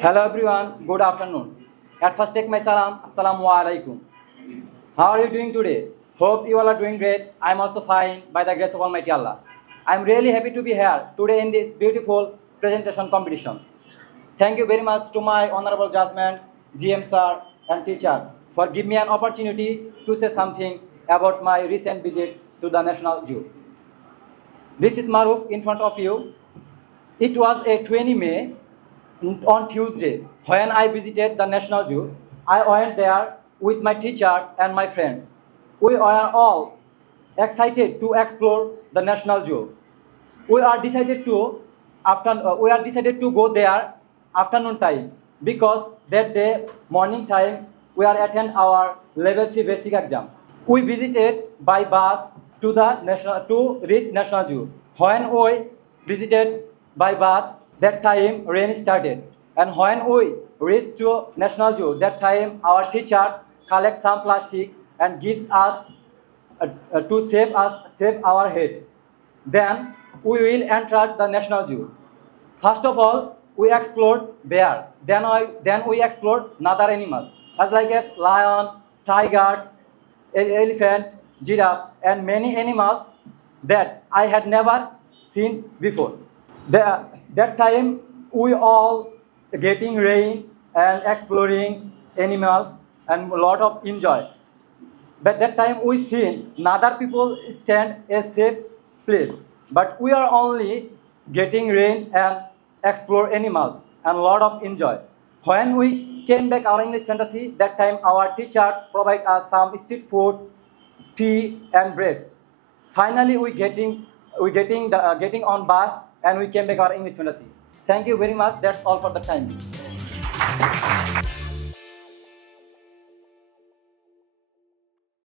Hello everyone, good afternoon. At first take my salam, assalamu alaikum. How are you doing today? Hope you all are doing great. I'm also fine by the grace of Almighty Allah. I'm really happy to be here today in this beautiful presentation competition. Thank you very much to my honorable judgment, GM sir and teacher for giving me an opportunity to say something about my recent visit to the National Zoo. This is Maruf in front of you. It was a 20 May on Tuesday when I visited the National Zoo. I went there with my teachers and my friends. We are all excited to explore the National Zoo. We are decided to go there afternoon time because that day morning time we are attend our level 3 basic exam. We visited by bus to reach National Zoo. When we visited by bus, that time rain started. And when we reached to National Zoo, that time our teachers collect some plastic and gives us to save our head. Then we will enter the National Zoo. First of all, we explored bear. Then we explored other animals, as lion, tigers, elephant, giraffe, and many animals that I had never seen before. That time we all getting rain and exploring animals and a lot of enjoy. But that time we seen other people stand a safe place. But we are only getting rain and explore animals and a lot of enjoy. When we came back our English fantasy, that time our teachers provide us some street foods, tea and breads. Finally getting on bus and we came back our English fantasy. Thank you very much. That's all for the time.